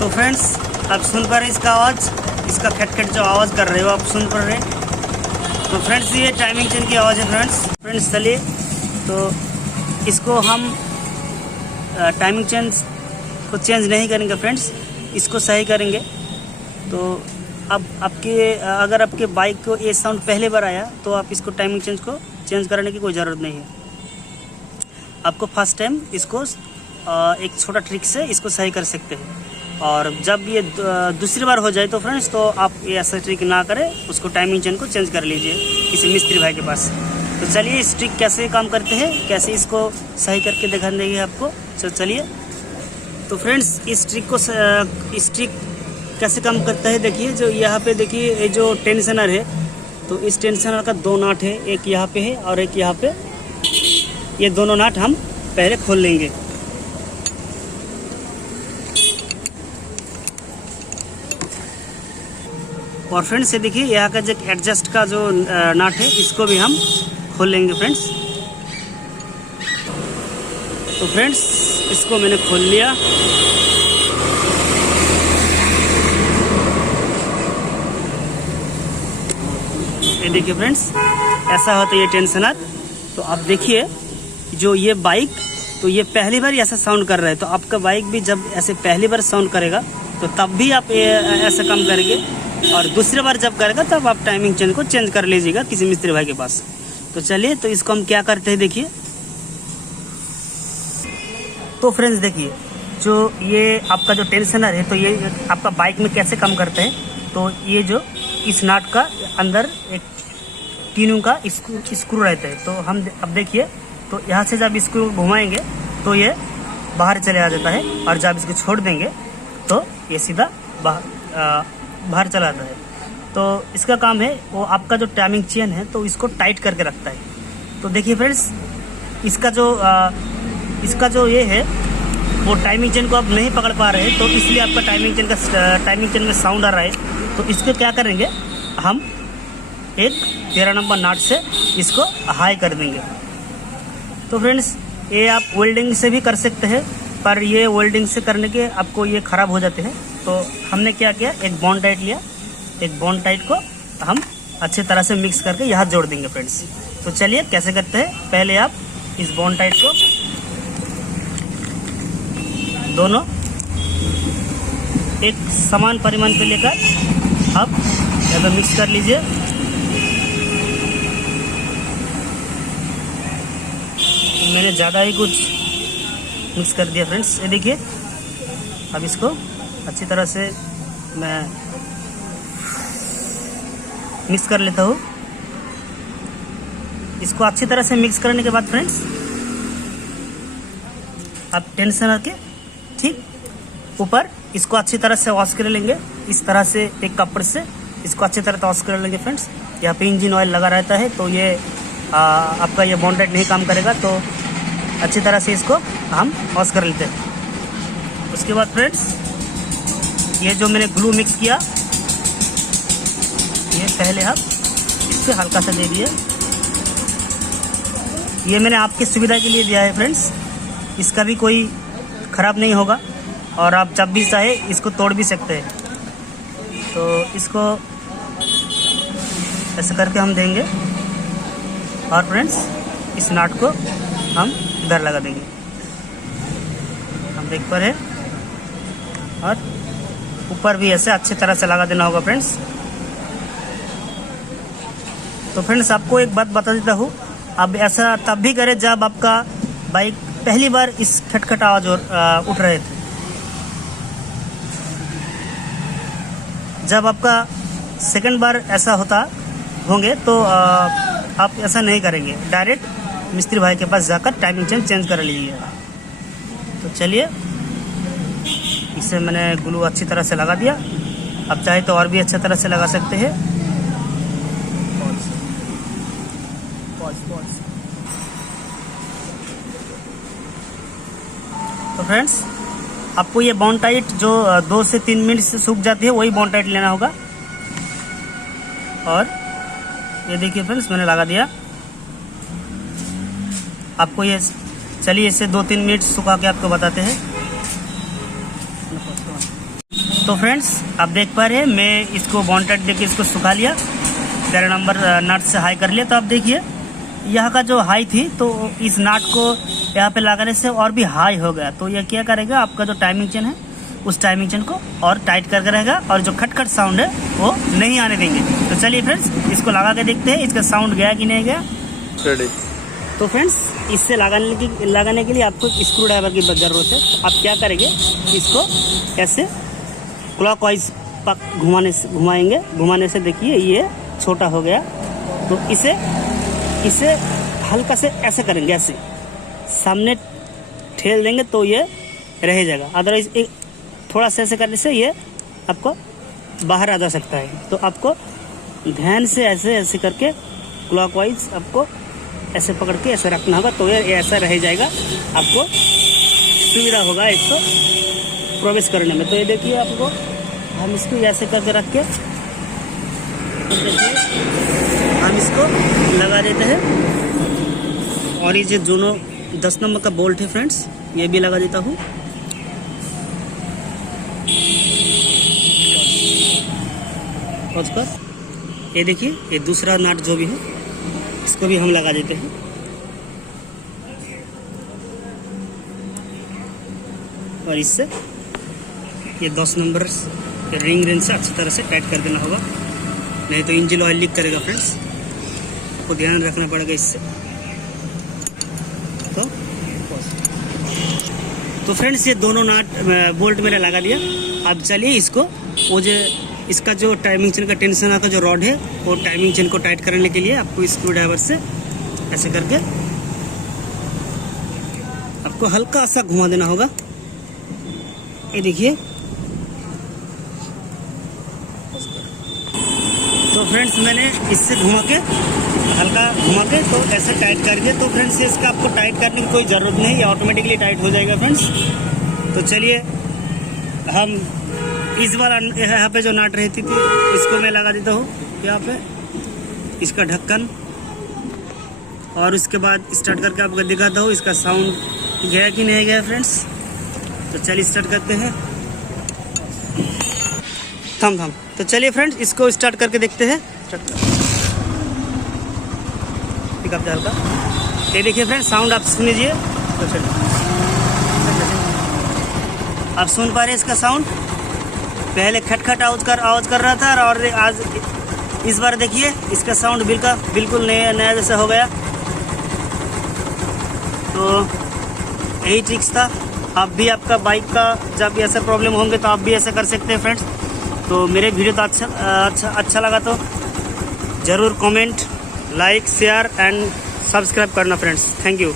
तो फ्रेंड्स आप सुन पा रहे हैं इसका आवाज़, इसका खटखट जो आवाज़ कर रहे हो आप सुन पा रहे हैं। तो फ्रेंड्स ये टाइमिंग चेन की आवाज़ है। फ्रेंड्स चलिए तो इसको हम टाइमिंग चेन को चेंज नहीं करेंगे फ्रेंड्स, इसको सही करेंगे। तो अब अगर आपके बाइक को ये साउंड पहले बार आया तो आप इसको टाइमिंग चेंज को चेंज करने की कोई ज़रूरत नहीं है। आपको फर्स्ट टाइम इसको एक छोटा ट्रिक से इसको सही कर सकते हैं। और जब ये दूसरी बार हो जाए तो फ्रेंड्स तो आप ये ऐसा ट्रिक ना करें, उसको टाइमिंग चेन को चेंज कर लीजिए किसी मिस्त्री भाई के पास। तो चलिए इस ट्रिक कैसे काम करते हैं, कैसे इसको सही करके दिखा देंगे आपको। तो चलिए तो फ्रेंड्स इस ट्रिक कैसे काम करता है देखिए। जो यहाँ पे देखिए ये जो टेंशनर है, तो इस टेंशनर का दो नाट है, एक यहाँ पे है और एक यहाँ पे। ये दोनों नाट हम पहले खोल लेंगे। और फ्रेंड्स ये देखिए यहाँ का जो एडजस्ट का जो नाट है इसको भी हम खोल लेंगे फ्रेंड्स। तो फ्रेंड्स इसको मैंने खोल लिया। ये देखिए फ्रेंड्स ऐसा होता है ये टेंशनर। तो आप देखिए जो ये बाइक, तो ये पहली बार ऐसा साउंड कर रहा है, तो आपका बाइक भी जब ऐसे पहली बार साउंड करेगा तो तब भी आप ऐसा काम करेंगे। और दूसरी बार जब करेगा तब आप टाइमिंग चेन को चेंज कर लीजिएगा किसी मिस्त्री भाई के पास। तो चलिए तो इसको हम क्या करते हैं देखिए। तो फ्रेंड्स देखिए जो ये आपका जो टेंशनर है, तो ये आपका बाइक में कैसे काम करता है। तो ये जो इस नाट का अंदर एक तीनों का स्क्रू रहता है। तो हम अब देखिए तो यहाँ से जब स्क्रू घुमाएंगे तो ये बाहर चले आ जाता है, और जब इसको छोड़ देंगे तो ये सीधा बाहर चला आता है। तो इसका काम है वो आपका जो टाइमिंग चेन है तो इसको टाइट करके रखता है। तो देखिए फ्रेंड्स इसका जो ये है वो टाइमिंग चेन को आप नहीं पकड़ पा रहे हैं, तो इसलिए आपका टाइमिंग चेन में साउंड आ रहा है। तो इसको क्या करेंगे, हम एक 13 नंबर नाट से इसको हाई कर देंगे। तो फ्रेंड्स ये आप वेल्डिंग से भी कर सकते हैं, पर ये वेल्डिंग से करने के आपको ये ख़राब हो जाते हैं। तो हमने क्या किया, एक बॉन्ड टाइट लिया, एक बॉन्ड टाइट को हम अच्छी तरह से मिक्स करके यहाँ जोड़ देंगे फ्रेंड्स। तो चलिए कैसे करते हैं। पहले आप इस बॉन्ड टाइट को दोनों एक समान परिमाण पे लेकर आप यहाँ पे मिक्स कर लीजिए। मैंने ज़्यादा ही कुछ मिक्स कर दिया फ्रेंड्स। ये देखिए अब इसको अच्छी तरह से मैं मिक्स कर लेता हूँ। इसको अच्छी तरह से मिक्स करने के बाद फ्रेंड्स आप टेंशनर के ठीक ऊपर इसको अच्छी तरह से वॉश कर लेंगे। इस तरह से एक कपड़े से इसको अच्छी तरह से वॉश कर लेंगे फ्रेंड्स। यहाँ पे इंजन ऑयल लगा रहता है, तो ये आपका ये बॉन्डेड नहीं काम करेगा। तो अच्छी तरह से इसको हम वॉश कर लेते हैं। उसके बाद फ्रेंड्स ये जो मैंने ग्लू मिक्स किया, ये पहले हम इससे हल्का सा दे दिए। ये मैंने आपकी सुविधा के लिए दिया है फ्रेंड्स, इसका भी कोई ख़राब नहीं होगा, और आप जब भी चाहे इसको तोड़ भी सकते हैं। तो इसको ऐसे करके हम देंगे, और फ्रेंड्स इस नाट को हम इधर लगा देंगे, हम देख पा रहे हैं। और ऊपर भी ऐसे अच्छी तरह से लगा देना होगा फ्रेंड्स। तो फ्रेंड्स आपको एक बात बता देता हूँ, अब ऐसा तब भी करें जब आपका बाइक पहली बार इस खटखट आवाज उठ रहे थे। जब आपका सेकंड बार ऐसा होंगे तो आप ऐसा नहीं करेंगे, डायरेक्ट मिस्त्री भाई के पास जाकर टाइमिंग चेन चेंज कर लीजिएगा। तो चलिए इसे मैंने ग्लू अच्छी तरह से लगा दिया। अब चाहे तो और भी अच्छी तरह से लगा सकते हैं। तो फ्रेंड्स आपको ये बॉन्ड टाइट जो 2 से 3 मिनट से सूख जाती है वही बॉन्ड टाइट लेना होगा। और ये देखिए फ्रेंड्स मैंने लगा दिया। आपको ये चलिए इसे 2-3 मिनट सुखा के आपको बताते हैं। तो फ्रेंड्स आप देख पा रहे हैं, मैं इसको बॉन्टेड देके इसको सुखा लिया, 13 नंबर नट से हाई कर लिया। तो आप देखिए यहाँ का जो हाई थी, तो इस नट को यहाँ पे लगाने से और भी हाई हो गया। तो ये क्या करेगा, आपका जो टाइमिंग चेन है उस टाइमिंग चेन को और टाइट करके रहेगा, और जो खटखट साउंड है वो नहीं आने देंगे। तो चलिए फ्रेंड्स इसको लगा के देखते हैं इसका साउंड गया कि नहीं गया। रेडी। तो फ्रेंड्स इससे लगाने के लिए आपको स्क्रू ड्राइवर की ज़रूरत है। तो आप क्या करेंगे, इसको ऐसे क्लॉकवाइज घुमाने से देखिए ये छोटा हो गया। तो इसे हल्का से ऐसे करेंगे, ऐसे सामने ठेल देंगे तो ये रह जाएगा। अदरवाइज एक थोड़ा सा ऐसे करने से ये आपको बाहर आ जा सकता है। तो आपको ध्यान से ऐसे करके क्लॉकवाइज आपको ऐसे पकड़ के ऐसे रखना होगा, तो ये ऐसा रह जाएगा, आपको सुविधा होगा इसको प्रवेश करने में। तो ये देखिए आपको हम इसको ऐसे करके रख के, तो देखिए हम इसको लगा देते हैं। और ये जो दोनों 10 नंबर का बोल्ट है फ्रेंड्स, ये भी लगा देता हूँ। ये देखिए ये दूसरा नट जो भी है इसको भी हम लगा देते हैं। और इससे ये 10 नंबर रिंग रेंज से अच्छी तरह से टाइट कर देना होगा, नहीं तो इंजन ऑयल लीक करेगा फ्रेंड्स, को ध्यान रखना पड़ेगा इससे। तो फ्रेंड्स ये दोनों नट बोल्ट मैंने लगा दिया। अब चलिए इसको वो जो इसका जो टाइमिंग चेन का टेंशन आता जो रॉड है, वो टाइमिंग चेन को टाइट करने के लिए आपको स्क्रू ड्राइवर से ऐसे करके आपको हल्का सा घुमा देना होगा। ये देखिए। तो फ्रेंड्स मैंने इससे हल्का घुमा के तो ऐसे टाइट कर दिया। तो फ्रेंड्स इसका आपको टाइट करने की कोई ज़रूरत नहीं, ये ऑटोमेटिकली टाइट हो जाएगा फ्रेंड्स। तो चलिए हम इस बार यहाँ पे जो नट रहती थी इसको मैं लगा देता हूँ यहाँ पे, इसका ढक्कन, और उसके बाद स्टार्ट करके आपको दिखाता हूँ इसका साउंड गया कि नहीं गया फ्रेंड्स। तो चलिए स्टार्ट करते हैं। थम। तो चलिए फ्रेंड्स इसको स्टार्ट करके देखते हैं। पिकअप हल्का, ये देखिए फ्रेंड्स साउंड आप सुन लीजिए। तो चलिए आप सुन पा रहे हैं इसका साउंड, पहले खटखट आवाज कर रहा था, और आज इस बार देखिए इसका साउंड बिल्कुल नया जैसा हो गया। तो यही ट्रिक्स था। आप भी आपका बाइक का जब ऐसा प्रॉब्लम होंगे तो आप भी ऐसा कर सकते हैं फ्रेंड्स। तो मेरे वीडियो तो अच्छा लगा तो ज़रूर comment, like, share and subscribe करना फ्रेंड्स। Thank you.